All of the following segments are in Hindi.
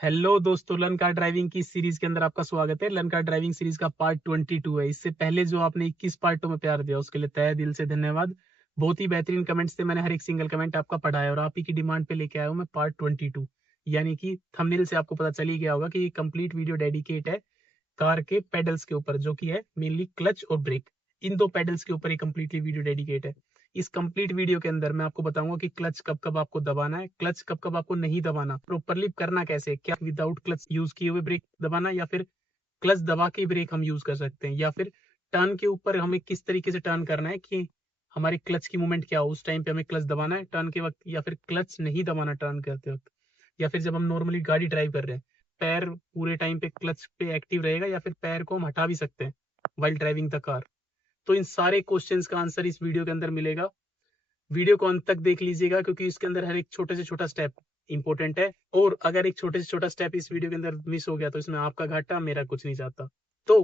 हेलो दोस्तों, लर्न कार ड्राइविंग की सीरीज के अंदर आपका स्वागत है। लर्न कार ड्राइविंग सीरीज का पार्ट 22 है। इससे पहले जो आपने 21 पार्टों में प्यार दिया उसके लिए तहे दिल से धन्यवाद। बहुत ही बेहतरीन कमेंट्स थे, मैंने हर एक सिंगल कमेंट आपका पढ़ा है और आप ही की डिमांड पे लेके आया हूँ मैं पार्ट 22। यानी कि थंबनेल से आपको पता चल ही गया होगा कि ये कंप्लीट वीडियो डेडिकेट है कार के पेडल्स के ऊपर, जो कि है मेनली क्लच और ब्रेक। इन दो पेडल्स के ऊपर ये कंप्लीटली वीडियो डेडिकेट है। इस कंप्लीट वीडियो के अंदर मैं आपको बताऊंगा कि क्लच कब कब आपको दबाना है, क्लच कब कब आपको नहीं दबाना, प्रॉपरली करना कैसे, क्या विदाउट क्लच यूज किए हुए ब्रेक दबाना या फिर क्लच दबा के ब्रेक हम यूज कर सकते हैं, या फिर टर्न के ऊपर हमें किस तरीके से टर्न करना है कि हमारे क्लच की मूवमेंट क्या हो, उस टाइम पे हमें क्लच दबाना है टर्न के वक्त या फिर क्लच नहीं दबाना टर्न करते वक्त, या फिर जब हम नॉर्मली गाड़ी ड्राइव कर रहे हैं पैर पूरे टाइम पे क्लच पे एक्टिव रहेगा या फिर पैर को हम हटा भी सकते हैं वाइल ड्राइविंग द कार। तो इन सारे क्वेश्चंस का आंसर इस वीडियो के अंदर मिलेगा। वीडियो को अंत तक देख लीजिएगा क्योंकि इसके अंदर हर एक छोटे से छोटा स्टेप इंपॉर्टेंट है, और अगर एक छोटे से छोटा स्टेप इस वीडियो के अंदर मिस हो गया तो इसमें आपका घाटा, मेरा कुछ नहीं जाता। तो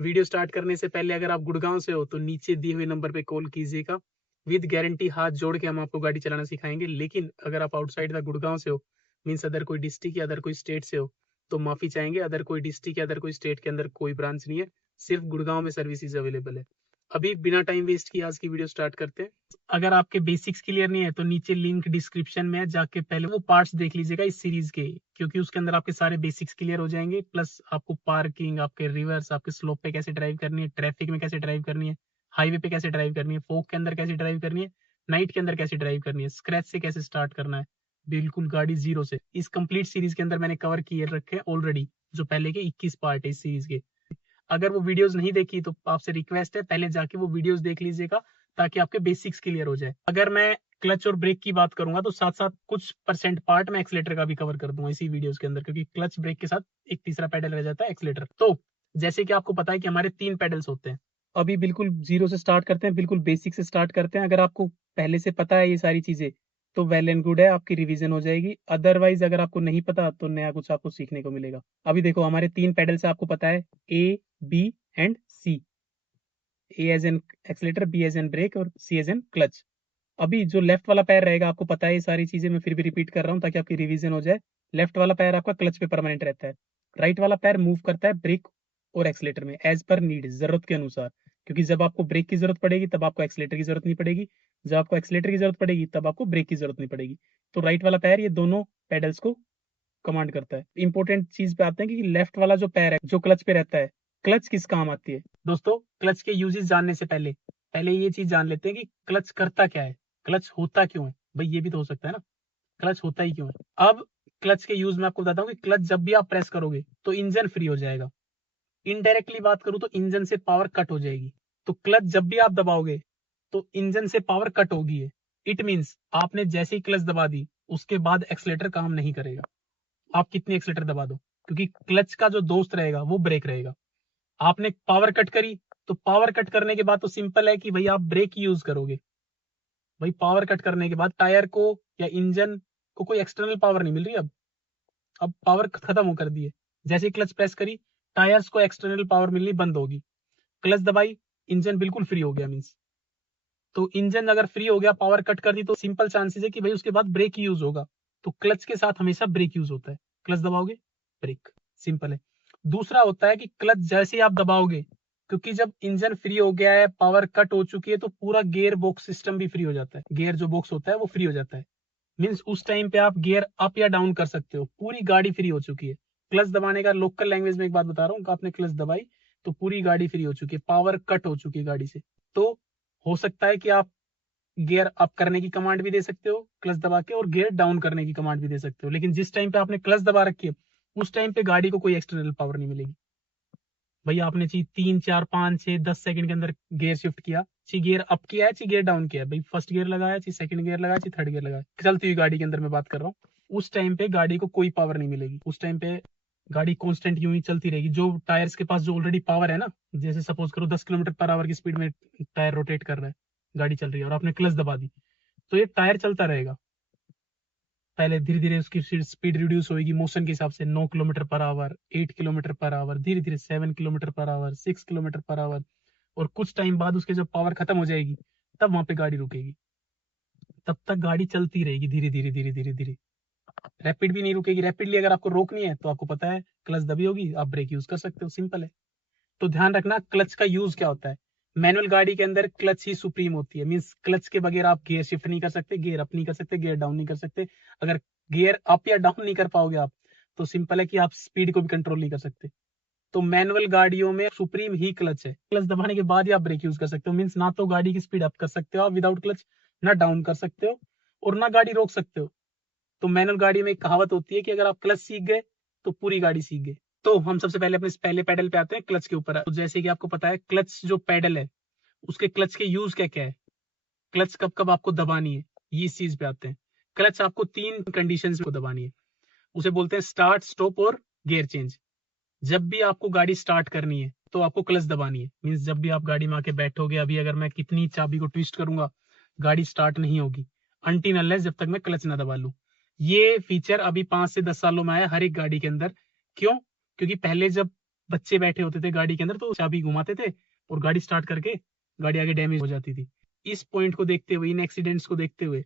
वीडियो स्टार्ट करने से पहले अगर आप गुड़गांव से हो तो नीचे दिए हुए नंबर पे कॉल कीजिएगा। विद गारंटी हाथ जोड़ के हम आपको गाड़ी चलाना सिखाएंगे। लेकिन अगर आप आउटसाइड द गुड़गांव से हो, मीन्स अदर कोई डिस्ट्रिक्ट या अदर कोई स्टेट से हो, तो माफी चाहेंगे, अदर कोई डिस्ट्रिक्ट या अदर कोई स्टेट के अंदर कोई ब्रांच नहीं है, सिर्फ गुड़गांव में सर्विसेज अवेलेबल है। अभी बिना टाइम वेस्ट किए आज की वीडियो स्टार्ट करते हैं। अगर आपके बेसिक्स क्लियर नहीं है तो नीचे लिंक डिस्क्रिप्शन में है, जाके पहले वो पार्ट्स देख लीजिएगा इस सीरीज के, क्योंकि उसके अंदर आपके सारे बेसिक्स क्लियर हो जाएंगे। प्लस आपको पार्किंग, आपके रिवर्स, आपके स्लोप पे कैसे ड्राइव करनी है, ट्रैफिक में कैसे ड्राइव करनी है, हाईवे पे कैसे ड्राइव करनी है, फोक के अंदर कैसे ड्राइव करनी है, नाइट के अंदर कैसे ड्राइव करनी है, स्क्रैच से कैसे स्टार्ट करना है, बिल्कुल गाड़ी जीरो से। इस कंप्लीट सीरीज के अंदर मैंने कवर किए रखे हैं ऑलरेडी, जो पहले के 21 पार्ट है इस सीरीज के। अगर वो वीडियोस नहीं देखी तो आपसे रिक्वेस्ट है पहले जाके वो वीडियोस देख लीजिएगा ताकि आपके बेसिक्स क्लियर हो जाए। अगर मैं क्लच और ब्रेक की बात करूंगा तो साथ साथ कुछ परसेंट पार्ट मैं एक्सीलेटर का भी कवर कर दूंगा इसी वीडियोस के अंदर, क्योंकि क्लच ब्रेक के साथ एक तीसरा पेडल रह जाता है एक्सीलेटर। तो जैसे कि आपको पता है कि हमारे 3 पेडल्स होते हैं। अभी बिल्कुल जीरो से स्टार्ट करते हैं, बिल्कुल बेसिक से स्टार्ट करते हैं। अगर आपको पहले से पता है ये सारी चीजें तो वेल एंड गुड है, आपकी रिवीजन हो जाएगी। अदरवाइज अगर आपको नहीं पता तो नया कुछ आपको सीखने को मिलेगा। अभी देखो हमारे 3 पेडल्स आपको पता है, A, B and C. A as an accelerator, B as an brake और सी एज एन क्लच। अभी जो लेफ्ट वाला पैर रहेगा, आपको पता है ये सारी चीजें, मैं फिर भी रिपीट कर रहा हूँ ताकि आपकी रिवीजन हो जाए। लेफ्ट वाला पैर आपका क्लच पे परमानेंट रहता है, राइट वाला पैर मूव करता है ब्रेक और एक्सीलेटर में एज पर नीड, जरूरत के अनुसार। क्योंकि जब आपको ब्रेक की जरूरत पड़ेगी तब आपको एक्सीलेटर की जरूरत नहीं पड़ेगी, जब आपको एक्सीलेटर की जरूरत पड़ेगी तब आपको ब्रेक की जरूरत नहीं पड़ेगी। तो राइट वाला पैर ये दोनों पेडल्स को कमांड करता है। इंपॉर्टेंट चीज पे आते हैं कि लेफ्ट वाला जो पैर है जो क्लच पे रहता है, क्लच किस काम आती है। दोस्तों, क्लच के यूजेस जानने से पहले पहले ये चीज जान लेते हैं कि क्लच करता क्या है, क्लच होता क्यों है। भाई ये भी तो हो सकता है ना, क्लच होता ही क्यों है। अब क्लच के यूज में आपको बताता हूँ कि क्लच जब भी आप प्रेस करोगे तो इंजन फ्री हो जाएगा। इनडायरेक्टली बात करूं तो इंजन से पावर कट हो जाएगी। तो क्लच जब भी आप दबाओगे तो इंजन से पावर कट होगी है। इट मीन्स आपने जैसे ही क्लच दबा दी उसके बाद एक्सलेटर काम नहीं करेगा, आप कितनी एक्सीलेटर दबा दो, क्योंकि क्लच का जो दोस्त रहेगा वो ब्रेक रहेगा। आपने पावर कट करी तो पावर कट करने के बाद तो सिंपल है कि भाई आप ब्रेक यूज करोगे। भाई पावर कट करने के बाद टायर को या इंजन को कोई एक्सटर्नल पावर नहीं मिल रही। अब पावर खत्म हो कर दी है। जैसे क्लच प्रेस करी टायर्स को एक्सटर्नल पावर मिलनी बंद होगी, क्लच दबाई इंजन बिल्कुल फ्री हो गया मीन्स। तो इंजन अगर फ्री हो गया, पावर कट कर दी, तो सिंपल चांसेस है कि भाई उसके बाद ब्रेक यूज होगा। तो क्लच के साथ हमेशा ब्रेक यूज होता है, क्लच दबाओगे ब्रेक, सिंपल है। दूसरा होता है कि क्लच जैसे ही आप दबाओगे, क्योंकि जब इंजन फ्री हो गया है, पावर कट हो चुकी है, तो पूरा गियर बॉक्स सिस्टम भी फ्री हो जाता है, गियर जो बॉक्स होता है वो फ्री हो जाता है। मीन्स उस टाइम पे आप गियर अप या डाउन कर सकते हो, पूरी गाड़ी फ्री हो चुकी है। क्लच दबाने का लोकल लैंग्वेज में एक बात बता रहा हूँ, आपने क्लच दबाई तो पूरी गाड़ी फ्री हो चुकी है, पावर कट हो चुकी है गाड़ी से। तो हो सकता है कि आप गियर अप करने की कमांड भी दे सकते हो क्लच दबा के, और गियर डाउन करने की कमांड भी दे सकते हो, लेकिन जिस टाइम पे आपने क्लच दबा रखी है उस टाइम पे गाड़ी को कोई एक्सटर्नल पावर नहीं मिलेगी। भाई आपने चीज 3 4 5 6 10 सेकंड के अंदर गियर शिफ्ट किया, ची गियर अप किया है, ची गियर डाउन किया है, भाई फर्स्ट गियर लगाया, ची सेकंड गियर लगाया, ची थर्ड गियर लगाया, चलती हुई गाड़ी के अंदर मैं बात कर रहा हूँ। उस टाइम पे गाड़ी को कोई पावर नहीं मिलेगी, उस टाइम पे गाड़ी कांस्टेंट यूं ही चलती रहेगी। जो टायर्स के पास जो ऑलरेडी पावर है ना, जैसे सपोज करो 10 किलोमीटर पर आवर की स्पीड में टायर रोटेट कर रहा है, गाड़ी चल रही है और आपने क्लच दबा दी, तो ये टायर चलता रहेगा। पहले धीरे धीरे उसकी स्पीड रिड्यूस होगी मोशन के हिसाब से, 9 kilometre per hour, 8 kilometre per hour, धीरे धीरे 7 kilometre per hour, 6 kilometre per hour, और कुछ टाइम बाद उसके जब पावर खत्म हो जाएगी तब वहां पे गाड़ी रुकेगी। तब तक गाड़ी चलती रहेगी धीरे धीरे धीरे धीरे धीरे। रैपिड भी नहीं रुकेगी। रैपिडली अगर आपको रोकनी है तो आपको पता है क्लच दबी होगी, आप ब्रेक यूज कर सकते हो, सिंपल है। तो ध्यान रखना क्लच का यूज क्या होता है। मैनुअल गाड़ी के अंदर क्लच ही सुप्रीम होती है, मींस क्लच के बगैर आप गियर शिफ्ट नहीं कर सकते, गियर अप नहीं कर सकते, गियर डाउन नहीं कर सकते। अगर गियर अप या डाउन नहीं कर पाओगे आप, तो सिंपल है कि आप स्पीड को भी कंट्रोल नहीं कर सकते। तो मैनुअल गाड़ियों में सुप्रीम ही क्लच है। क्लच दबाने के बाद ही आप ब्रेक यूज कर सकते हो, मींस ना तो गाड़ी की स्पीड अप कर सकते हो आप विदाउट क्लच, ना डाउन कर सकते हो, और ना गाड़ी रोक सकते हो। तो मैनुअल गाड़ी में एक कहावत होती है कि अगर आप क्लच सीख गए तो पूरी गाड़ी सीख गए। तो हम सबसे पहले अपने पहले पैडल पे आते हैं, क्लच के ऊपर। तो जैसे कि आपको पता है क्लच जो पैडल है उसके क्लच के यूज क्या क्या है, क्लच कब कब आपको दबानी है, ये इस चीज पे आते हैं। क्लच आपको 3 कंडीशंस में दबानी है, उसे बोलते हैं स्टार्ट, स्टॉप और गियर चेंज। जब भी आपको गाड़ी स्टार्ट करनी है तो आपको क्लच दबानी है, मींस जब भी आप गाड़ी में आके बैठोगे, अभी अगर मैं कितनी चाबी को ट्विस्ट करूंगा गाड़ी स्टार्ट नहीं होगी अनटिल अनलेस जब तक मैं क्लच ना दबा लूं। ये फीचर अभी 5 से 10 सालों में आया हर एक गाड़ी के अंदर। क्यों? क्योंकि पहले जब बच्चे बैठे होते थे गाड़ी के अंदर तो चाबी घुमाते थे और गाड़ी स्टार्ट करके गाड़ी आगे डैमेज हो जाती थी। इस पॉइंट को देखते हुए, इन एक्सीडेंट्स को देखते हुए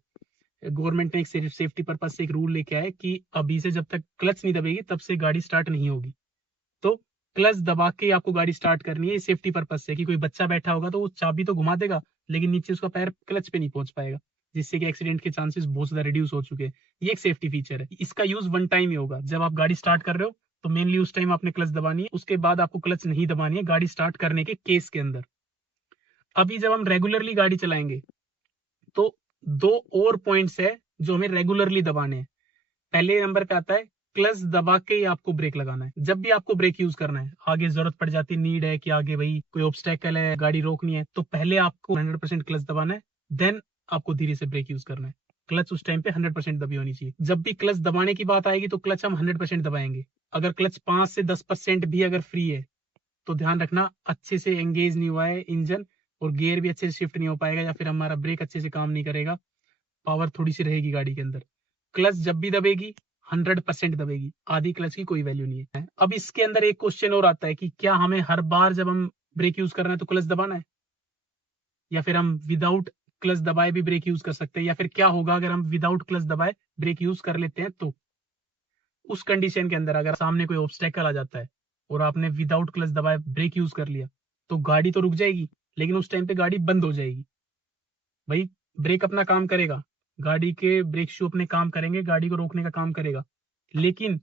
गवर्नमेंट ने एक सेफ्टी पर्पज से एक रूल लेके आया कि अभी से जब तक क्लच नहीं दबेगी तब से गाड़ी स्टार्ट नहीं होगी। तो क्लच दबा के आपको गाड़ी स्टार्ट करनी है सेफ्टी पर्पज से, कि कोई बच्चा बैठा होगा तो वो चाबी तो घुमा देगा लेकिन नीचे उसका पैर क्लच पे नहीं पहुंच पाएगा, जिससे कि एक्सीडेंट के चांसेस बहुत ज्यादा रिड्यूस हो चुके हैं। ये एक सेफ्टी फीचर है। इसका यूज वन टाइम ही होगा, जब आप गाड़ी स्टार्ट कर रहे हो तो मेनली उस टाइम आपने क्लच दबानी है, उसके बाद आपको क्लच नहीं दबानी है गाड़ी स्टार्ट करने के केस के अंदर। अभी जब हम रेगुलरली गाड़ी चलाएंगे तो 2 और पॉइंट्स है जो हमें रेगुलरली दबाने हैं। पहले नंबर पे आता है क्लच दबा के ही आपको ब्रेक लगाना है। जब भी आपको ब्रेक यूज करना है, आगे जरूरत पड़ जाती है, नीड है कि आगे भाई कोई ऑब्स्टेकल है, गाड़ी रोकनी है, तो पहले आपको 100% क्लच दबाना है, देन आपको धीरे से ब्रेक यूज करना है। क्लच उस टाइम पे 100% दबी होनी चाहिए। जब भी क्लच दबाने की बात आएगी तो क्लच हम 100% दबाएंगे। अगर क्लच 5 से 10% भी अगर फ्री है तो ध्यान रखना अच्छे से एंगेज नहीं हुआ है इंजन, और गियर भी अच्छे से शिफ्ट नहीं हो पाएगा, या फिर हमारा ब्रेक अच्छे से काम नहीं करेगा, पावर थोड़ी सी रहेगी गाड़ी के अंदर। क्लच जब भी दबेगी 100% दबेगी, आधी क्लच की कोई वैल्यू नहीं है। अब इसके अंदर एक क्वेश्चन और आता है कि क्या हमें हर बार जब हम ब्रेक यूज कर रहे हैं तो क्लच दबाना है, या फिर हम विदाउट क्लच दबाए भी ब्रेक यूज कर सकते हैं, या फिर क्या होगा अगर हम विदाउट क्लच दबाए ब्रेक यूज कर लेते हैं तो। उस कंडीशन के अंदर अगर सामने कोई ऑब्स्टेकल आ जाता है और आपने विदाउट क्लच दबाए ब्रेक यूज कर लिया तो गाड़ी तो रुक जाएगी, लेकिन उस टाइम पे गाड़ी बंद हो जाएगी। भाई ब्रेक अपना काम करेगा, गाड़ी के ब्रेक शू अपने काम करेंगे, गाड़ी को रोकने का काम करेगा, लेकिन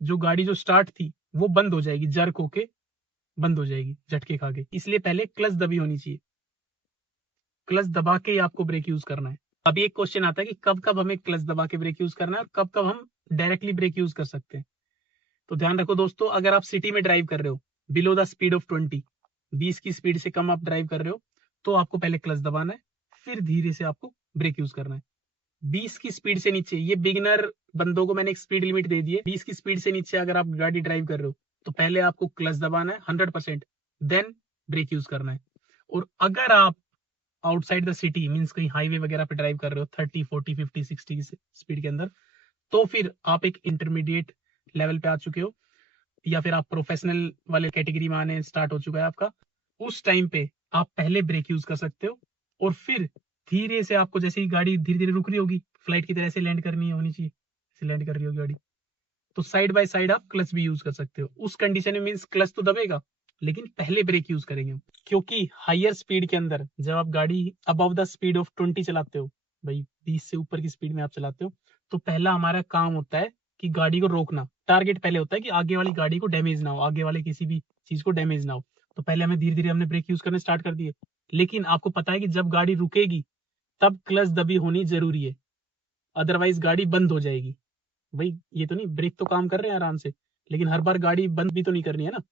जो गाड़ी जो स्टार्ट थी वो बंद हो जाएगी, जर्क होके बंद हो जाएगी झटके खा के। इसलिए पहले क्लच दबी होनी चाहिए, क्लच दबा के ही आपको ब्रेक यूज करना है। अभी एक क्वेश्चन आता है कि कब कब हमें क्लच दबा के ब्रेक यूज करना है और कब कब हम डायरेक्टली ब्रेक यूज कर सकते हैं। तो ध्यान रखो दोस्तों, अगर आप सिटी में ड्राइव कर रहे हो बिलो द स्पीड ऑफ 20 की स्पीड से कम आप ड्राइव कर रहे हो तो आपको पहले क्लच दबाना है, फिर धीरे से आपको ब्रेक यूज करना है। 20 की स्पीड से नीचे, ये बिगिनर बंदों को मैंने एक स्पीड लिमिट दे दी है, 20 की स्पीड से नीचे अगर आप गाड़ी ड्राइव कर रहे हो तो पहले आपको क्लच दबाना है 100%, देन ब्रेक यूज करना है। और अगर आप आउटसाइड द सिटी मींस कहीं हाईवे वगैरह पे ड्राइव कर रहे हो 30 40 50 60 की स्पीड के अंदर, तो फिर आप एक इंटरमीडिएट लेवल पे आ चुके हो, या फिर आप प्रोफेशनल वाले कैटेगरी में आने स्टार्ट हो चुका है आपका। उस टाइम पे आप पहले ब्रेक यूज कर सकते हो और फिर धीरे से आपको, जैसे ही गाड़ी धीरे धीरे रुक रही होगी, फ्लाइट की तरह से लैंड करनी होनी चाहिए, ऐसे लैंड कर रही होगी गाड़ी, तो साइड बाय साइड आप क्लच भी यूज कर सकते हो। उस कंडीशन में मींस क्लच तो दबेगा लेकिन पहले ब्रेक यूज करेंगे हम। क्योंकि हायर स्पीड के अंदर जब आप गाड़ी अबव द स्पीड ऑफ 20 चलाते हो, भाई 20 से ऊपर की स्पीड में आप चलाते हो, तो पहला हमारा काम होता है कि गाड़ी को रोकना। टारगेट पहले होता है कि आगे वाली गाड़ी को डैमेज ना हो, आगे वाले किसी भी चीज को डैमेज ना हो, तो पहले हमें धीरे धीरे हमने ब्रेक यूज करने स्टार्ट कर दिए। लेकिन आपको पता है कि जब गाड़ी रुकेगी तब क्लच दबी होनी जरूरी है, अदरवाइज गाड़ी बंद हो जाएगी। भाई ये तो नहीं, ब्रेक तो काम कर रहे हैं आराम से, लेकिन हर बार गाड़ी बंद भी तो नहीं करनी है ना।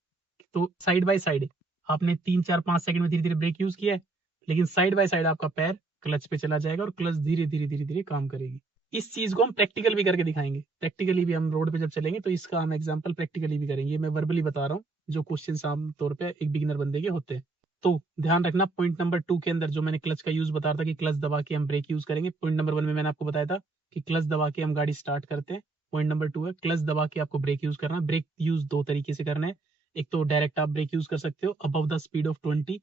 तो साइड बाय साइड आपने 3 4 5 सेकंड में धीरे धीरे ब्रेक यूज किया है, लेकिन साइड बाय साइड आपका पैर क्लच पे चला जाएगा और क्लच धीरे धीरे धीरे धीरे काम करेगी। इस चीज को हम प्रैक्टिकल भी करके दिखाएंगे, प्रैक्टिकली भी हम रोड पे जब चलेंगे तो इसका हम एग्जांपल प्रैक्टिकली भी करेंगे। मैं वर्बली बता रहा हूँ जो क्वेश्चन आम तौर पे एक बिगिनर बंदे के होते हैं। तो ध्यान रखना, पॉइंट नंबर 2 के अंदर जो मैंने क्लच का यूज बताया था कि क्लच दबा के हम ब्रेक यूज करेंगे, पॉइंट नंबर 1 में मैंने आपको बताया था कि क्लच दबा के हम गाड़ी स्टार्ट करते हैं। पॉइंट नंबर 2 है क्लच दबा के आपको ब्रेक यूज करना है। ब्रेक यूज 2 तरीके से करना है, एक तो डायरेक्ट आप ब्रेक यूज कर सकते हो अबव द स्पीड ऑफ 20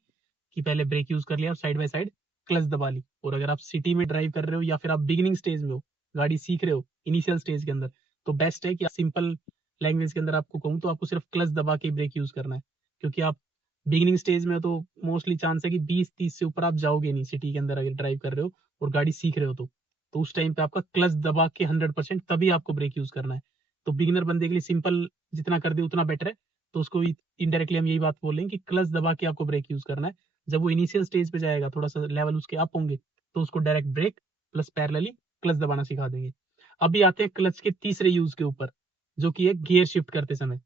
की पहले ब्रेक यूज कर लिया और साइड बाय साइड क्लच दबा ली। और अगर आप सिटी में ड्राइव कर रहे हो या फिर आप बिगिनिंग स्टेज में हो, गाड़ी सीख रहे हो इनिशियल स्टेज के अंदर, तो बेस्ट है कि सिंपल लैंग्वेज के अंदर आपको कहूँ तो आपको सिर्फ क्लच दबा के ब्रेक यूज करना है, क्योंकि आप बिगिनिंग स्टेज में हो तो मोस्टली चांस है कि 20-30 से ऊपर आप जाओगे नहीं सिटी के अंदर अगर ड्राइव कर रहे हो और गाड़ी सीख रहे हो तो उस टाइम पे आपका क्लच दबा के 100% तभी आपको ब्रेक यूज करना है। तो बिगिनर बंदे के लिए सिंपल जितना कर दे उतना बेटर है। तो उसको इनडायरेक्टली हम यही बात बोलेंगे कि क्लच दबा के आपको ब्रेक यूज करना है। जब वो इनिशियल स्टेज पे जाएगा, थोड़ा सा लेवल उसके अप होंगे, तो उसको direct brake plus parallelly clutch दबाना सिखा देंगे। अभी आते हैं क्लच के तीसरे यूज के ऊपर, जो कि है गियर शिफ्ट करते समय।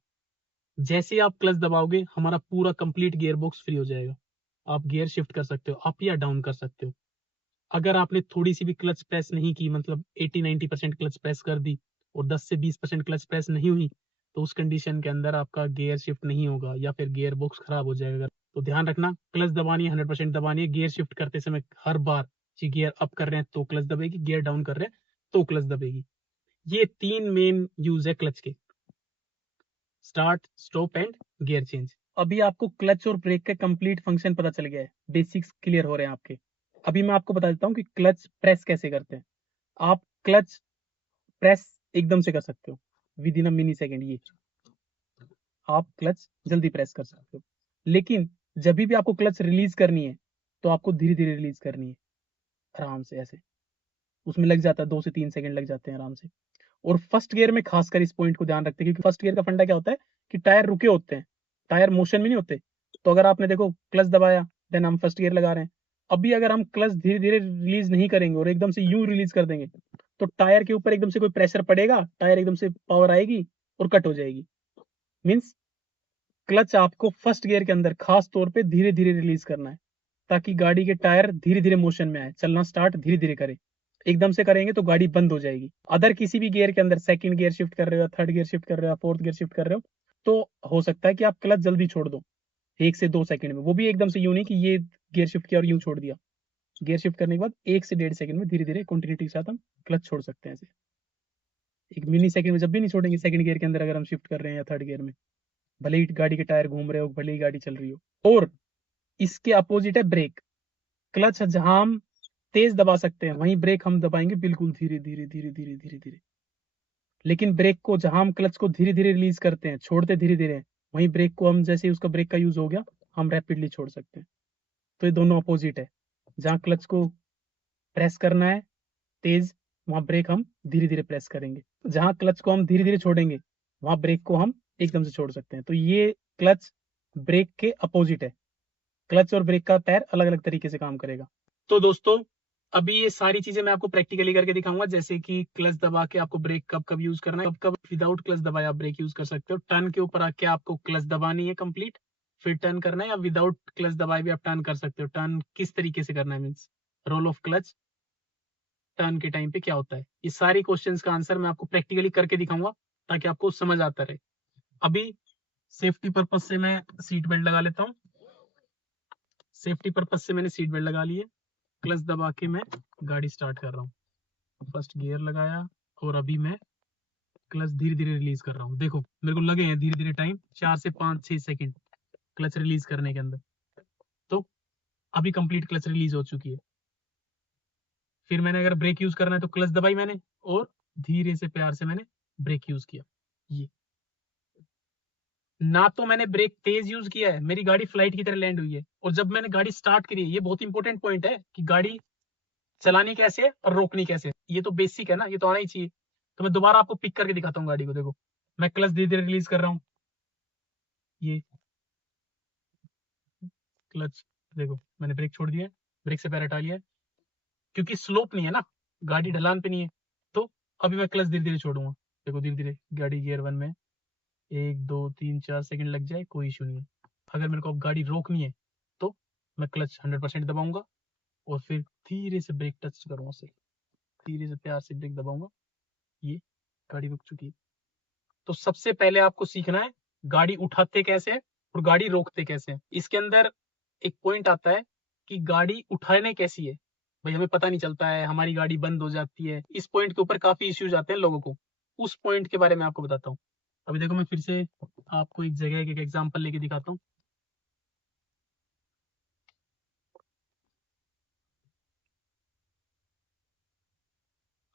जैसे ही आप क्लच दबाओगे हमारा पूरा कंप्लीट गियर बॉक्स फ्री हो जाएगा। आप गियर शिफ्ट कर सकते हो, अप या डाउन कर सकते हो। अगर आपने थोड़ी सी भी क्लच प्रेस नहीं की, मतलब 80-90% क्लच प्रेस कर दी और 10 से 20% क्लच प्रेस नहीं हुई, तो उस कंडीशन के अंदर आपका गियर शिफ्ट नहीं होगा या फिर गियर बॉक्स खराब हो जाएगा। तो ध्यान रखना, क्लच दबानी है 100% दबानी है। गियर शिफ्ट करते समय हर बार गियर अप कर रहे हैं तो क्लच दबेगी, गियर डाउन कर रहे हैं तो क्लच दबेगी। ये 3 मेन यूज है क्लच के, start, stop and gear change. अभी आपको क्लच और ब्रेक का कंप्लीट फंक्शन पता चल गया है, बेसिक्स क्लियर हो रहे हैं आपके। अभी मैं आपको बता देता हूँ कि क्लच प्रेस कैसे करते हैं। आप क्लच प्रेस एकदम से कर सकते हो with in a mini second, ये आप क्लच जल्दी प्रेस कर सकते हो। लेकिन जब भी आपको क्लच रिलीज करनी है तो आपको धीरे धीरे रिलीज करनी है, आराम से ऐसे। उसमें लग जाता है 2 से 3 सेकंड लग जाते हैं आराम से। और फर्स्ट गियर में खासकर इस पॉइंट को ध्यान रखते हैं, क्योंकि फर्स्ट गियर का फंडा क्या होता है कि टायर रुके होते हैं, टायर मोशन में नहीं होते। तो अगर आपने देखो क्लच दबाया, देन हम फर्स्ट गियर लगा रहे हैं। अभी अगर हम क्लच धीरे धीरे रिलीज नहीं करेंगे और एकदम से यूं रिलीज कर देंगे, तो टायर के ऊपर एकदम से कोई प्रेशर पड़ेगा, टायर एकदम से पावर आएगी और कट हो जाएगी। मीन्स क्लच आपको फर्स्ट गियर के अंदर खास तौर पे धीरे धीरे रिलीज करना है, ताकि गाड़ी के टायर धीरे धीरे मोशन में आए, चलना स्टार्ट धीरे धीरे करे। एकदम से करेंगे तो गाड़ी बंद हो जाएगी। अदर किसी भी गियर के अंदर सेकंड गियर शिफ्ट कर रहे हो, थर्ड गियर शिफ्ट कर रहे हो, फोर्थ गियर शिफ्ट कर रहे हो, तो हो सकता है कि आप क्लच जल्दी छोड़ दो 1 से 2 सेकंड में। वो भी एकदम से यूं नहीं कि ये गियर शिफ्ट किया और यूं छोड़ दिया। गियर शिफ्ट करने के बाद 1 से 1.5 सेकंड में धीरे धीरे कंटिन्यूटी के साथ हम क्लच छोड़ सकते हैं ऐसे। एक मिनी सेकंड में जब भी नहीं छोड़ेंगे सेकंड गियर के अंदर, अगर हम शिफ्ट कर रहे हैं या थर्ड गियर में, भले ही गाड़ी के टायर घूम रहे हो, भले ही गाड़ी चल रही हो। और इसके अपोजिट है ब्रेक। क्लच जहां हम तेज दबा सकते हैं वहीं ब्रेक हम दबाएंगे बिल्कुल धीरे धीरे धीरे धीरे धीरे धीरे। लेकिन ब्रेक को जहां हम क्लच को धीरे धीरे रिलीज करते हैं, छोड़ते धीरे धीरे, वहीं ब्रेक को हम जैसे ही उसका ब्रेक का यूज हो गया हम रैपिडली छोड़ सकते हैं। तो ये दोनों अपोजिट है। जहां क्लच को प्रेस करना है तेज, वहां ब्रेक हम धीरे धीरे प्रेस करेंगे। जहां क्लच को हम धीरे धीरे छोड़ेंगे वहां ब्रेक को हम एकदम से छोड़ सकते हैं। तो ये क्लच ब्रेक के अपोजिट है। क्लच और ब्रेक का पैर अलग अलग तरीके से काम करेगा। तो दोस्तों, अभी ये सारी चीजें मैं आपको प्रैक्टिकली करके दिखाऊंगा, जैसे कि क्लच दबा के आपको ब्रेक कब कब यूज करना है, कब कब विदाउट क्लच दबाए आप ब्रेक यूज कर सकते हो। टर्न के ऊपर आके आपको क्लच दबानी है कंप्लीट, फिर टर्न करना है, या विदाउट क्लच दबाए भी आप टर्न कर सकते हो। टर्न किस तरीके से करना है, means roll off clutch turn के टाइम पे क्या होता है, ये सारी क्वेश्चंस का आंसर मैं आपको प्रैक्टिकली करके दिखाऊंगा ताकि आपको समझ आता रहे। अभी सेफ्टी पर्पज से मैं सीट बेल्ट लगा लेता हूँ। सेफ्टी पर्पज से मैंने सीट बेल्ट लगा ली है। क्लच दबा के मैं गाड़ी स्टार्ट कर रहा हूँ, फर्स्ट गियर लगाया और अभी मैं क्लच धीरे धीरे रिलीज कर रहा हूँ। देखो मेरे को लगे हैं धीरे धीरे टाइम 4 से 5-6 सेकंड क्लच रिलीज करने के अंदर। तो अभी कंप्लीट क्लच रिलीज हो चुकी है। फिर मैंने अगर ब्रेक यूज करना है तो क्लच दबाई मैंने और धीरे से प्यार से मैंने ब्रेक यूज किया। ये ना तो मैंने ब्रेक तेज यूज किया है, मेरी गाड़ी फ्लाइट की तरह लैंड हुई है। और जब मैंने गाड़ी स्टार्ट करी है, ये बहुत इंपॉर्टेंट पॉइंट है कि गाड़ी चलानी कैसे है और रोकनी कैसे है। ये तो बेसिक है ना, ये तो आना ही चाहिए। तो मैं दोबारा आपको पिक करके दिखाता हूँ गाड़ी को। देखो मैं क्लच धीरे धीरे रिलीज कर रहा हूँ, ये क्लच, देखो मैंने ब्रेक छोड़ दिया है, ब्रेक से पैर हटा लिया है, क्योंकि स्लोप नहीं है ना, गाड़ी ढलान पे नहीं है। तो अभी मैं क्लच धीरे धीरे छोड़ूंगा। देखो धीरे धीरे गाड़ी गियर 1 में 1 2 3 4 सेकंड लग जाए कोई इशू नहीं है। अगर मेरे को अब गाड़ी रोकनी है तो मैं क्लच 100% दबाऊंगा और फिर धीरे से ब्रेक टच करूंगा, सिर्फ धीरे से प्यार से ब्रेक दबाऊंगा। ये गाड़ी रुक चुकी है। तो सबसे पहले आपको सीखना है गाड़ी उठाते कैसे हैं और गाड़ी रोकते कैसे हैं। इसके अंदर एक पॉइंट आता है कि गाड़ी उठाने कैसी है, भाई हमें पता नहीं चलता है, हमारी गाड़ी बंद हो जाती है। इस पॉइंट के ऊपर काफी इश्यूज आते हैं लोगों को, उस पॉइंट के बारे में आपको बताता हूँ। अभी देखो मैं फिर से आपको एक जगह के एग्जांपल लेके दिखाता हूँ।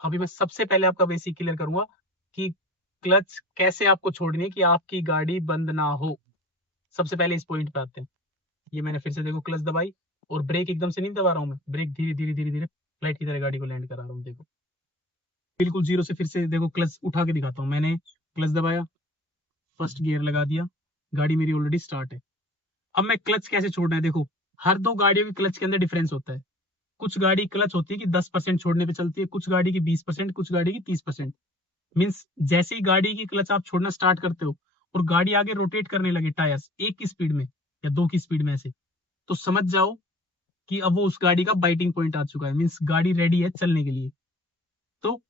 अभी मैं सबसे पहले आपका बेसिक क्लियर करूंगा कि क्लच कैसे आपको छोड़नी है कि आपकी गाड़ी बंद ना हो। सबसे पहले इस पॉइंट पे आते हैं। ये मैंने फिर से देखो क्लच दबाई और ब्रेक एकदम से नहीं दबा रहा हूँ मैं, ब्रेक धीरे धीरे धीरे धीरे फ्लाइट की तरह गाड़ी को लैंड करा रहा हूँ। देखो बिल्कुल जीरो से फिर से देखो क्लच उठा के दिखाता हूँ। मैंने क्लच दबाया, फर्स्ट गियर लगा दिया, गाड़ी मेरी ऑलरेडी स्टार्ट है। अब मैं क्लच कैसे छोड़ना है, देखो हर दो गाड़ियों के क्लच के अंदर डिफरेंस होता है। कुछ गाड़ी क्लच होती है कि 10% छोड़ने पे चलती है, कुछ गाड़ी की 20%, कुछ गाड़ी की 30%। मीन्स जैसे ही गाड़ी की क्लच आप छोड़ना स्टार्ट करते हो और गाड़ी आगे रोटेट करने लगे टायर्स एक की स्पीड में या दो की स्पीड में ऐसे, तो समझ जाओ कि अब वो उस गाड़ी का बाइटिंग पॉइंट आ चुका है, मीन्स गाड़ी रेडी है चलने के लिए। तो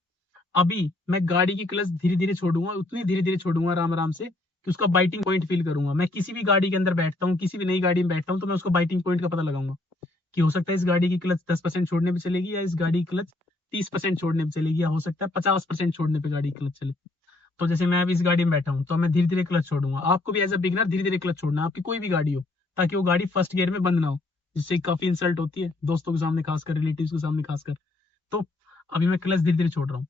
अभी मैं गाड़ी की क्लच धीरे धीरे छोड़ूंगा, उतनी धीरे धीरे छोड़ूंगा आराम आराम से कि उसका बाइटिंग पॉइंट फील करूंगा। मैं किसी भी गाड़ी के अंदर बैठता हूँ, किसी भी नई गाड़ी में बैठता हूँ, तो मैं उसको बाइटिंग पॉइंट का पता लगाऊंगा कि हो सकता है इस गाड़ी की क्लच 10% छोड़ने पे चलेगी, या इस गाड़ी की क्लच 30% छोड़ने पे चलेगी, या हो सकता है 50% छोड़ने पे गाड़ी की क्लच चले। तो जैसे मैं अभी इस गाड़ी में बैठा हूँ तो मैं धीरे धीरे क्लच छोड़ूंगा। आपको भी एज अ बिगनर धीरे धीरे क्लच छोड़ना है, आपकी कोई भी गाड़ी हो, ताकि वो गाड़ी फर्स्ट गियर में बंद ना हो, जिससे काफी इंसल्ट होती है दोस्तों के सामने, खासकर रिलेटिव्स के सामने खासकर। तो अभी मैं क्लच धीरे धीरे छोड़ रहा हूँ,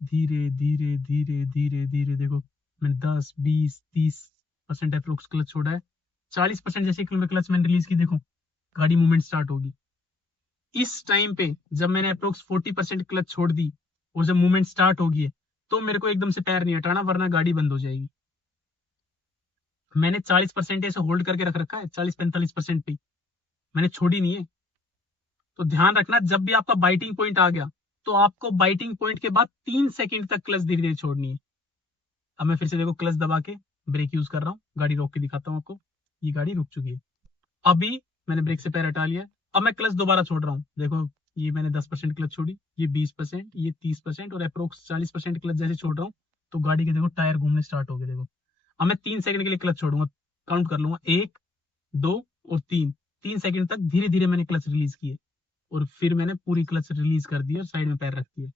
धीरे धीरे धीरे धीरे धीरे। देखो मैंने 10 20 30% अप्रोक्स क्लच छोड़ा है। 40% जैसे क्लच मैंने रिलीज की, देखो गाड़ी मूवमेंट स्टार्ट होगी। इस टाइम पे जब मैंने अप्रोक्स 40% क्लच छोड़ दी और जब मूवमेंट स्टार्ट होगी है, तो मेरे को एकदम से पैर नहीं हटाना, वरना गाड़ी बंद हो जाएगी। मैंने 40% ऐसे होल्ड करके रख रखा है, 40-45% पे मैंने छोड़ी नहीं है। तो ध्यान रखना, जब भी आपका बाइटिंग पॉइंट आ गया तो आपको बाइटिंग पॉइंट के बाद 3 सेकंड तक क्लच धीरे धीरे छोड़नी है। अब मैं फिर से देखो क्लच दबा के ब्रेक यूज कर रहा हूँ, गाड़ी रोक के दिखाता हूँ आपको। ये गाड़ी रुक चुकी है। अभी मैंने ब्रेक से पैर हटा लिया। अब मैं क्लच दोबारा छोड़ रहा हूँ। देखो ये मैंने 10% क्लच छोड़ी, ये 20%, ये 30% और अप्रोक्स 40% क्लच जैसे छोड़ रहा हूँ, तो गाड़ी के देखो टायर घूमने स्टार्ट हो गए। देखो अब मैं 3 सेकंड के लिए क्लच छोड़ूंगा, काउंट कर लूंगा 1 2 और 3 सेकंड तक धीरे धीरे मैंने क्लच रिलीज किए और फिर मैंने पूरी क्लच रिलीज कर दी और साइड में पैर रख दिए।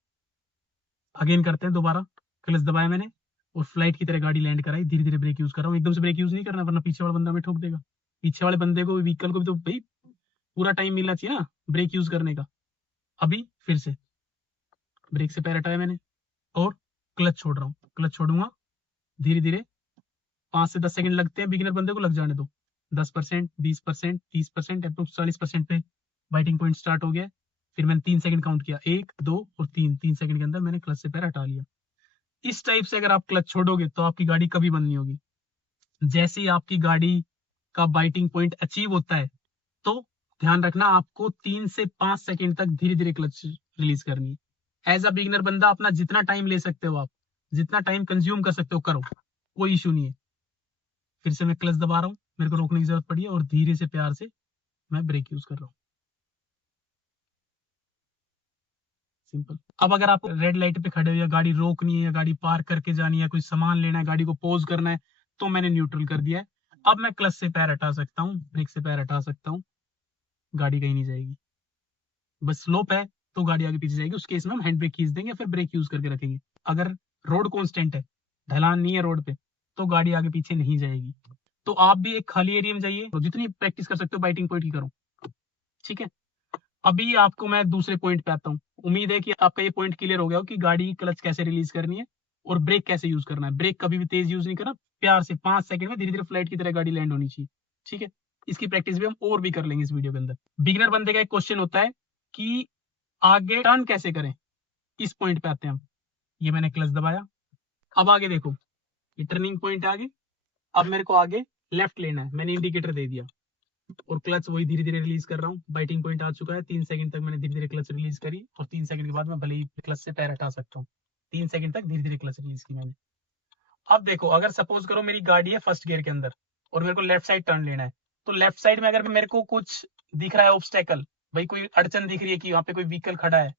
अगेन करते हैं दोबारा। क्लच दबाया मैंने और फ्लाइट की तरह गाड़ी लैंड कराई, धीरे धीरे ब्रेक यूज कर रहा हूँ। एकदम से ब्रेक यूज नहीं करना, वरना पीछे वाला बंदा हमें ठोक देगा। पीछे वाले बंदे को, व्हीकल को भी तो भाई पूरा टाइम मिलना चाहिए ना ब्रेक यूज करने का। अभी फिर से ब्रेक से पैर हटाया मैंने और क्लच छोड़ रहा हूँ। क्लच छोड़ूंगा धीरे धीरे, 5 से 10 सेकंड लगते हैं, बिगिनर बंदे को लग जाने दो। 10%, 20%, 30%, अप्रोक्स 40% पे बाइटिंग पॉइंट स्टार्ट हो गया। फिर मैंने 3 सेकंड काउंट किया, 1 2 और 3 सेकंड के अंदर मैंने क्लच से पैर हटा लिया। इस टाइप से अगर आप क्लच छोड़ोगे तो आपकी गाड़ी कभी बंद नहीं होगी। जैसे ही आपकी गाड़ी का बाइटिंग पॉइंट अचीव होता है, तो ध्यान रखना आपको 3 से 5 सेकंड तक धीरे धीरे क्लच रिलीज करनी है। एज अ बिगिनर बंदा अपना जितना टाइम ले सकते हो, आप जितना टाइम कंज्यूम कर सकते हो करो, कोई इशू नहीं है। फिर से मैं क्लच दबा रहा हूँ, मेरे को रोकने की जरूरत पड़ी है और धीरे से प्यार से मैं ब्रेक यूज कर रहा हूँ। सिंपल। अब अगर आप रेड लाइट पे खड़े हो या गाड़ी रोकनी है या गाड़ी पार्क करके जानी है, कोई सामान लेना है, गाड़ी को पॉज करना है, तो मैंने न्यूट्रल कर दिया है। अब मैं क्लच से पैर हटा सकता हूँ, ब्रेक से पैर हटा सकता हूँ, गाड़ी कहीं नहीं जाएगी। बस स्लोप है तो गाड़ी आगे पीछे जाएगी, उस केस में हम हैंड ब्रेक खींच देंगे, फिर ब्रेक यूज करके रखेंगे। अगर रोड कांस्टेंट है, ढलान नहीं है रोड पे, तो गाड़ी आगे पीछे नहीं जाएगी। तो आप भी एक खाली एरिया में जाइए, तो जितनी प्रैक्टिस कर सकते हो बाइटिंग पॉइंट की करो, ठीक है। अभी आपको मैं दूसरे पॉइंट पे आता हूँ। उम्मीद है कि आपका ये पॉइंट क्लियर हो गया हो कि गाड़ी की क्लच कैसे रिलीज करनी है और ब्रेक कैसे यूज करना है। ब्रेक कभी भी तेज यूज नहीं करना, प्यार से 5 सेकंड में धीरे धीरे फ्लाइट की तरह गाड़ी लैंड होनी चाहिए, ठीक है। इसकी प्रैक्टिस भी हम और भी कर लेंगे इस वीडियो के अंदर। बिगिनर बंदे का एक क्वेश्चन होता है कि आगे टर्न कैसे करें। इस पॉइंट पे आते हैं हम। ये मैंने क्लच दबाया, अब आगे देखो ये टर्निंग पॉइंट आगे। अब मेरे को आगे लेफ्ट लेना है, मैंने इंडिकेटर दे दिया और क्लच वही धीरे धीरे रिलीज कर रहा हूँ। बाइटिंग पॉइंट आ चुका है, 3 सेकंड तक मैंने धीरे धीरे क्लच रिलीज करी और 3 सेकंड के बाद मैं भले ही क्लच से पैर हटा सकता हूँ। 3 सेकंड तक धीरे धीरे क्लच रिलीज की मैंने। अब देखो अगर सपोज करो मेरी गाड़ी है फर्स्ट गियर के अंदर और मेरे को लेफ्ट साइड टर्न लेना है, तो लेफ्ट साइड में अगर मेरे को कुछ दिख रहा है ऑब्स्टेकल, भाई कोई अड़चन दिख रही है कि वहां पे कोई व्हीकल खड़ा है,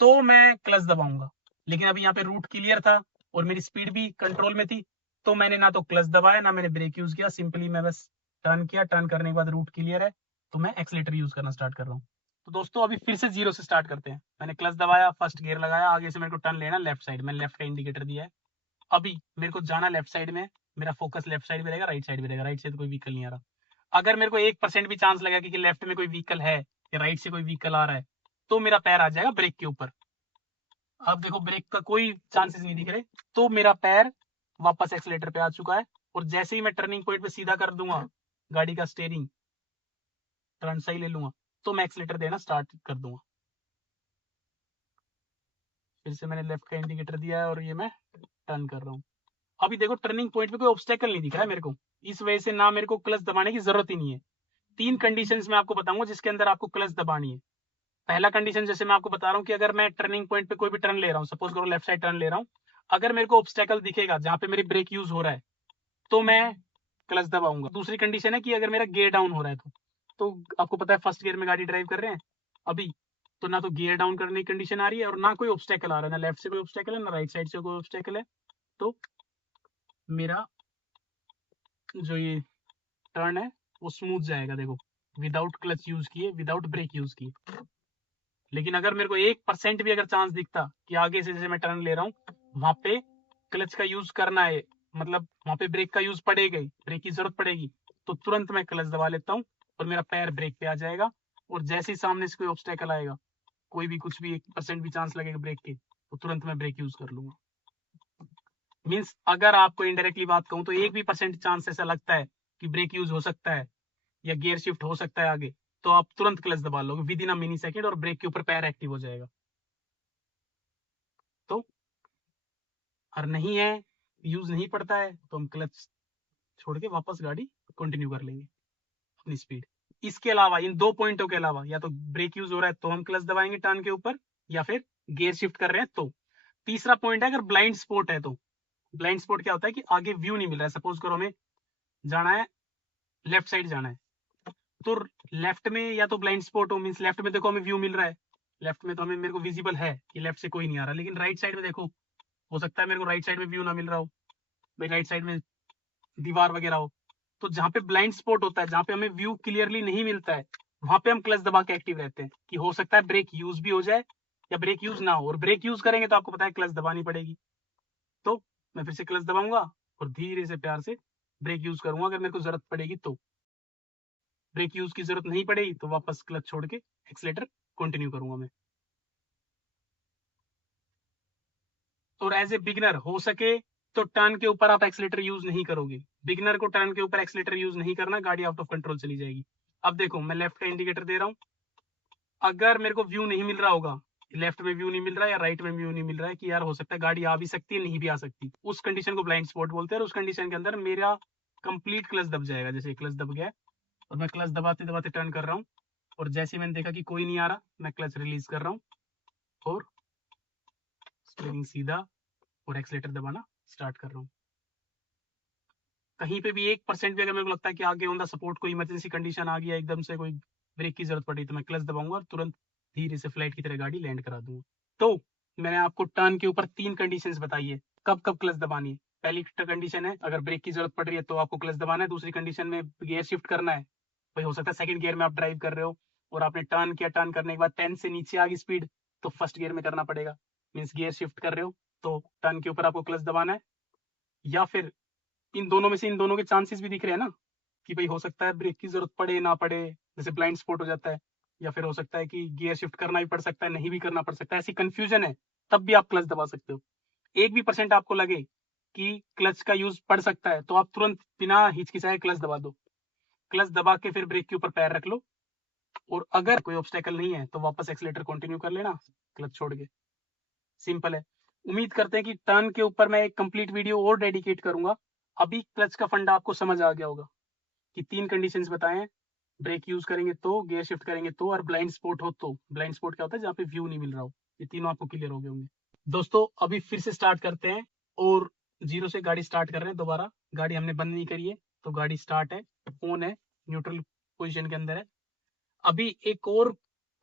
तो मैं क्लच दबाऊंगा। लेकिन अभी यहाँ पे रूट क्लियर था और मेरी स्पीड भी कंट्रोल में थी, तो मैंने ना तो क्लच दबाया ना मैंने ब्रेक यूज किया, सिंपली मैं बस टर्न किया। टर्न करने के बाद रूट क्लियर है तो मैं एक्सीलेटर यूज करना स्टार्ट कर रहा हूँ। तो दोस्तों अभी फिर से जीरो से स्टार्ट करते हैं। मैंने क्लच दबाया, फर्स्ट गियर लगाया, आगे से मेरे को टर्न लेना लेफ्ट साइड, मैंने लेफ्ट का इंडिकेटर दिया है। अभी मेरे को जाना लेफ्ट साइड में, मेरा फोकस लेफ्ट साइड में रहेगा, राइट साइड में रहेगा। राइट से तो कोई व्हीकल नहीं आ रहा। अगर मेरे को 1% भी चांस लगा कि लेफ्ट में कोई व्हीकल है या राइट से कोई व्हीकल आ रहा है, तो मेरा पैर आ जाएगा ब्रेक के ऊपर। अब देखो ब्रेक का कोई चांसेस नहीं दिख रहे, तो मेरा पैर वापस एक्सीलेटर पे आ चुका है। और जैसे ही मैं टर्निंग पॉइंट पे सीधा कर दूंगा गाड़ी का स्टेयरिंग, टर्न सही ले लूंगा, तो मैं एक्सीलेटर देना स्टार्ट कर दूंगा। फिर से मैंने लेफ्ट का इंडिकेटर दिया है और ये मैं टर्न कर रहा हूँ। अभी देखो टर्निंग पॉइंट पे कोई ऑब्स्टेकल नहीं दिख रहा है मेरे को, इस वजह से ना मेरे को क्लच दबाने की जरूरत ही नहीं है। 3 कंडीशंस में आपको बताऊंगा जिसके अंदर आपको क्लच दबानी है। पहला कंडीशन जैसे मैं आपको बता रहा हूँ कि अगर मैं टर्निंग पॉइंट पे कोई भी टर्न ले रहा हूँ, सपोज करो लेफ्ट साइड टर्न ले रहा हूँ, अगर मेरे को ऑब्स्टेकल दिखेगा जहां पे मेरी ब्रेक यूज हो रहा है तो मैं क्लच दबाऊंगा। दूसरी कंडीशन है कि अगर मेरा गियर डाउन हो रहा है तो आपको पता है फर्स्ट गियर में गाड़ी ड्राइव कर रहे हैं अभी, तो ना तो गियर डाउन करने की कंडीशन आ रही है और ना कोई ऑब्स्टेकल आ रहा है, ना लेफ्ट से कोई ऑब्स्टेकल है ना राइट साइड से कोई ऑब्स्टेकल है। तो मेरा जो ये टर्न है वो स्मूथ जाएगा, देखो विदाउट क्लच यूज किए, विदाउट ब्रेक यूज किए। लेकिन अगर मेरे को 1% भी अगर चांस दिखता कि आगे से जैसे मैं टर्न ले रहा हूँ वहां पे क्लच का यूज करना है, मतलब वहां पे ब्रेक का यूज पड़ेगा ही, ब्रेक की जरूरत पड़ेगी, तो तुरंत मैं क्लच दबा लेता हूँ और मेरा पैर ब्रेक पे आ जाएगा। और जैसे ही सामने से कोई ऑब्स्टेकल आएगा, कोई भी कुछ भी 1% भी चांस लगेगा ब्रेक के, तो तुरंत मैं ब्रेक यूज कर लूंगा। मीन्स अगर आपको इनडायरेक्टली बात कहूं तो 1% भी चांस ऐसा लगता है कि ब्रेक यूज हो सकता है या गियर शिफ्ट हो सकता है आगे, तो आप तुरंत क्लच दबा लोगे with in a mini second और ब्रेक के ऊपर पैर एक्टिव हो जाएगा। तो और नहीं है, यूज नहीं पड़ता है, तो हम क्लच छोड़ के वापस गाड़ी कंटिन्यू कर लेंगे अपनी स्पीड। इसके अलावा इन 2 पॉइंटों के अलावा या तो ब्रेक यूज हो रहा है तो हम क्लच दबाएंगे टर्न के ऊपर, या फिर गियर शिफ्ट कर रहे हैं तो। तीसरा पॉइंट है अगर ब्लाइंड स्पॉट है तो। ब्लाइंड स्पॉट क्या होता है कि आगे व्यू नहीं मिल रहा है, सपोज करो हमें जाना है लेफ्ट साइड जाना है, तो लेफ्ट में या तो ब्लाइंड स्पॉट हो, मींस लेफ्ट में देखो हमें व्यू मिल रहा है, लेफ्ट में तो हमें मेरे को विजिबल है कि लेफ्ट से कोई नहीं आ रहा, लेकिन राइट साइड में देखो हो सकता है मेरे को राइट साइड में व्यू ना मिल रहा हो, भाई राइट साइड में दीवार वगैरह हो। तो जहां पे ब्लाइंड स्पॉट होता है, जहां पे हमें व्यू क्लियरली नहीं मिलता है, वहां पे हम क्लच दबा के एक्टिव रहते हैं कि हो सकता है ब्रेक यूज भी हो जाए या ब्रेक यूज ना हो, और ब्रेक यूज करेंगे तो आपको पता है क्लच दबानी पड़ेगी। तो मैं फिर से क्लच दबाऊंगा और धीरे से प्यार से ब्रेक यूज करूंगा अगर मेरे को जरूरत पड़ेगी तो। ब्रेक यूज की जरूरत नहीं पड़ेगी तो वापस क्लच छोड़ के एक्सीलेटर कंटिन्यू करूंगा मैं। और एज ए बिगनर हो सके तो टर्न के ऊपर आप एक्सीलेटर यूज नहीं करोगे। बिगनर को टर्न के ऊपर एक्सीलेटर यूज नहीं करना, गाड़ी आउट ऑफ कंट्रोल चली जाएगी। अब देखो मैं लेफ्ट का इंडिकेटर दे रहा हूँ, अगर मेरे को व्यू नहीं मिल रहा होगा, लेफ्ट में व्यू नहीं मिल रहा है या राइट में व्यू नहीं मिल रहा है कि यार हो सकता है गाड़ी आ भी सकती है नहीं भी आ सकती, उस कंडीशन को ब्लाइंड स्पॉट बोलते हैं। और उस कंडीशन के अंदर मेरा कंप्लीट क्लच दब जाएगा, जैसे क्लच दब गया और मैं क्लच दबाते दबाते टर्न कर रहा हूँ, और जैसे ही मैंने देखा कि कोई नहीं आ रहा, मैं क्लच रिलीज कर रहा हूँ और स्टीयरिंग सीधा और एक्सीलेटर दबाना स्टार्ट कर रहा हूँ। कहीं पे भी 1% भी अगर मेरे को लगता है कि आगे ऑन द सपोर्ट कोई इमरजेंसी कंडीशन आ गया, एकदम से कोई ब्रेक की जरूरत पड़ी, तो मैं क्लच दबाऊंगा और तुरंत धीरे से फ्लाइट की तरह गाड़ी लैंड करा दूंगा। तो मैंने आपको टर्न के ऊपर 3 कंडीशंस बताई है कब कब क्लच दबानी है। पहली कंडीशन है अगर ब्रेक की जरूरत पड़ रही है तो आपको क्लच दबाना है। दूसरी कंडीशन में गियर शिफ्ट करना है, भाई हो सकता है सेकंड गियर में आप ड्राइव कर रहे हो और आपने टर्न किया, टर्न करने के बाद 10 से नीचे आ गई स्पीड, तो फर्स्ट गियर में करना पड़ेगा, मीन्स गियर शिफ्ट कर रहे हो तो टर्न के ऊपर आपको क्लच दबाना है। या फिर इन दोनों में से इन दोनों के चांसेस भी दिख रहे हैं ना कि भाई हो सकता है ब्रेक की जरूरत पड़े ना पड़े, जैसे ब्लाइंड स्पॉट हो जाता है, या फिर हो सकता है कि गियर शिफ्ट करना भी पड़ सकता है नहीं भी करना पड़ सकता है, ऐसी कंफ्यूजन है, तब भी आप क्लच दबा सकते हो। 1% भी आपको लगे कि क्लच का यूज पड़ सकता है तो आप तुरंत बिना हिचकिचाए क्लच दबा दो। क्लच दबा के फिर ब्रेक के ऊपर पैर रख लो, और अगर कोई ऑब्स्टेकल नहीं है तो वापस एक्सीलेटर कंटिन्यू कर लेना क्लच छोड़ के। सिंपल है। उम्मीद करते हैं कि टर्न के ऊपर मैं एक कंप्लीट वीडियो और डेडिकेट करूंगा। अभी क्लच का फंडा आपको समझ आ गया होगा कि 3 कंडीशंस बताए हैं, ब्रेक यूज करेंगे तो, गियर शिफ्ट करेंगे तो, और ब्लाइंड स्पॉट हो तो। ब्लाइंड स्पॉट क्या होता है, जहाँ पे व्यू नहीं मिल रहा हो। ये तीनों आपको क्लियर हो गए होंगे। दोस्तों अभी फिर से स्टार्ट करते हैं और जीरो से गाड़ी स्टार्ट कर रहे हैं दोबारा। गाड़ी हमने बंद नहीं करी है तो गाड़ी स्टार्ट है, ऑन है, न्यूट्रल पोजिशन के अंदर है। अभी एक और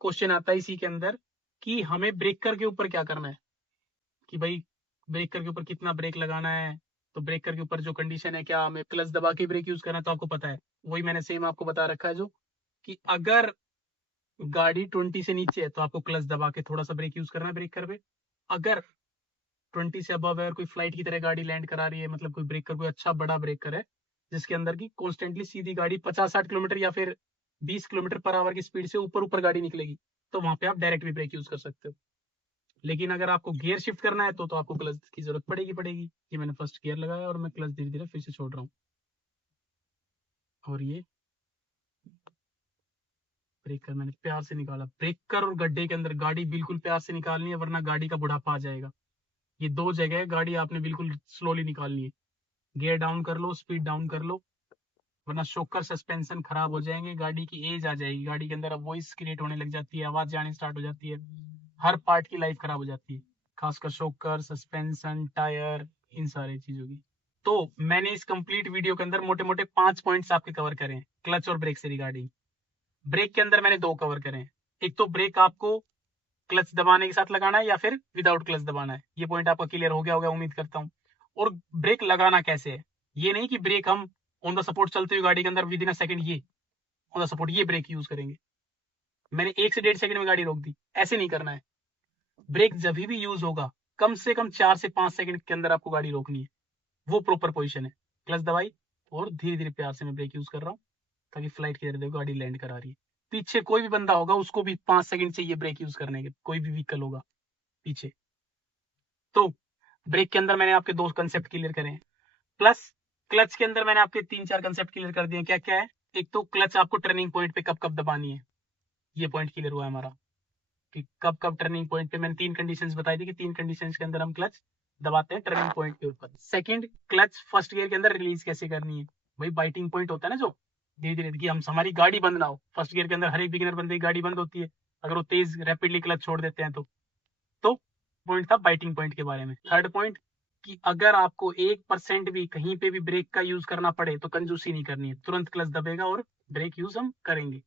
क्वेश्चन आता है इसी के अंदर कि हमें ब्रेकर के ऊपर क्या करना है, कि भाई ब्रेकर के ऊपर कितना ब्रेक लगाना है। तो ब्रेकर के ऊपर जो कंडीशन है, क्या हमें क्लच दबा के ब्रेक यूज करना है, तो आपको पता है वही मैंने सेम आपको बता रखा है, जो कि अगर गाड़ी 20 से नीचे है तो आपको क्लच दबा के थोड़ा सा ब्रेक यूज करना है ब्रेकर पे। अगर 20 से अबव है और कोई फ्लाइट की तरह गाड़ी लैंड करा रही है, मतलब कोई ब्रेकर कोई अच्छा बड़ा ब्रेकर है जिसके अंदर की कॉन्स्टेंटली सीधी गाड़ी 50-60 किलोमीटर या फिर 20 किलोमीटर पर आवर की स्पीड से ऊपर ऊपर गाड़ी निकलेगी, तो वहां पे आप डायरेक्ट भी ब्रेक यूज कर सकते हो। लेकिन अगर आपको गियर शिफ्ट करना है तो आपको क्लच की जरूरत पड़ेगी। ये मैंने फर्स्ट गियर लगाया और मैं क्लच धीरे धीरे फिर से छोड़ रहा हूँ। और ये ब्रेकर मैंने प्यार से निकाला। ब्रेकर और गड्ढे के अंदर गाड़ी बिल्कुल प्यार से निकालनी है, वरना गाड़ी का बुढ़ापा आ जाएगा। ये दो जगह है, गाड़ी आपने बिल्कुल स्लोली निकालनी है। गियर डाउन कर लो, स्पीड डाउन कर लो, वरना शॉकर सस्पेंशन खराब हो जाएंगे, गाड़ी की एज आ जाएगी, गाड़ी के अंदर अब वॉइस क्रिएट होने लग जाती है, आवाज जानी स्टार्ट हो जाती है, हर पार्ट की लाइफ खराब हो जाती है, खासकर शॉकर, सस्पेंशन, टायर, इन सारी चीजों की। तो मैंने इस कंप्लीट वीडियो के अंदर मोटे मोटे 5 पॉइंट्स आपके कवर करे हैं क्लच और ब्रेक से रिगार्डिंग। ब्रेक के अंदर मैंने 2 कवर करे हैं। एक तो ब्रेक आपको क्लच दबाने के साथ लगाना है या फिर विदाउट क्लच दबाना है, ये पॉइंट आपका क्लियर हो गया होगा उम्मीद करता हूँ। और ब्रेक लगाना कैसे है, ये नहीं कि ब्रेक हम ऑन द सपोर्ट चलते हुए गाड़ी के अंदर विद इन अ सेकंड ये ऑन द सपोर्ट ये ब्रेक यूज करेंगे, मैंने 1 से 1.5 सेकंड में गाड़ी रोक दी, ऐसे नहीं करना है। ब्रेक जब भी यूज होगा कम से कम 4 से 5 सेकंड के अंदर आपको गाड़ी रोकनी है, वो प्रॉपर पोजिशन है। क्लच दबाई और धीरे धीरे प्यार से मैं ब्रेक यूज कर रहा हूँ, ताकि फ्लाइट की तरह देखो गाड़ी लैंड करा रही है। पीछे कोई भी बंदा होगा उसको भी 5 सेकंड चाहिए ब्रेक यूज करने के, कोई भी व्हीकल होगा पीछे। तो ब्रेक के अंदर मैंने आपके 2 कंसेप्ट क्लियर करे हैं, प्लस क्लच के अंदर मैंने आपके 3-4 कंसेप्ट क्लियर कर दिए। क्या क्या है, एक तो क्लच आपको टर्निंग पॉइंट पे कब कब दबानी है, ये पॉइंट क्लियर हुआ है हमारा, कि कब कब टर्निंग पॉइंट पे मैंने 3 कंडीशंस बताई थी कि 3 कंडीशंस के अंदर हम क्लच दबाते हैं टर्निंग पॉइंट के ऊपर। सेकंड, क्लच फर्स्ट गियर के अंदर रिलीज कैसे करनी है, वही बाइटिंग पॉइंट होता है ना, जो धीरे धीरे कि हम हमारी गाड़ी बंद ना हो। फर्स्ट गियर के अंदर हर एक बिगिनर बंदे की गाड़ी बंद होती है अगर वो तेज रैपिडली क्लच छोड़ देते हैं तो पॉइंट था बाइटिंग पॉइंट के बारे में। थर्ड पॉइंट, कि अगर आपको 1% भी कहीं पे भी ब्रेक का यूज करना पड़े तो कंजूसी नहीं करनी है, तुरंत क्लच दबेगा और ब्रेक यूज हम करेंगे।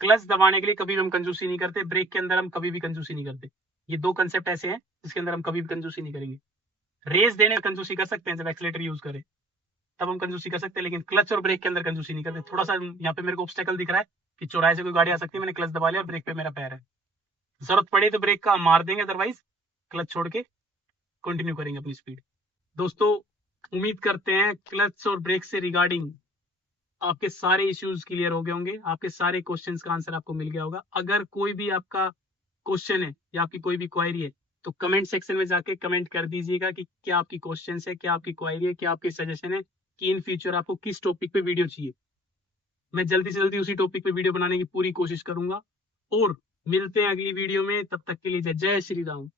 क्लच दबाने के लिए कभी भी हम कंजूसी नहीं करते, ब्रेक के अंदर हम कभी भी कंजूसी नहीं करते। ये 2 कंसेप्ट ऐसे हैं जिसके अंदर हम कभी भी कंजूसी नहीं करेंगे। रेस देने में कंजूसी कर सकते हैं जब एक्सीलेटर यूज करें, तब हम कंजूसी कर सकते हैं, लेकिन क्लच और ब्रेक के अंदर कंजूसी नहीं करते। थोड़ा सा यहाँ पे मेरे को ऑब्स्टेकल दिख रहा है कि चौराहे से कोई गाड़ी आ सकती है, मैंने क्लच दबा लिया और ब्रेक पे मेरा पैर है, जरूरत पड़े तो ब्रेक का मार देंगे, अदरवाइज क्लच छोड़ के कंटिन्यू करेंगे अपनी स्पीड। दोस्तों, उम्मीद करते हैं क्लच और ब्रेक से रिगार्डिंग आपके सारे इश्यूज क्लियर हो गए होंगे, आपके सारे क्वेश्चंस का आंसर आपको मिल गया होगा। अगर कोई भी आपका क्वेश्चन है या आपकी कोई भी क्वेरी है तो कमेंट सेक्शन में जाके कमेंट कर दीजिएगा कि क्या आपकी क्वेश्चन है, क्या आपकी क्वेरी है, क्या आपकी सजेशन है कि इन फ्यूचर आपको किस टॉपिक पे वीडियो चाहिए। मैं जल्दी से जल्दी उसी टॉपिक पे वीडियो बनाने की पूरी कोशिश करूंगा। और मिलते हैं अगली वीडियो में, तब तक के लिए जय जय श्री राम।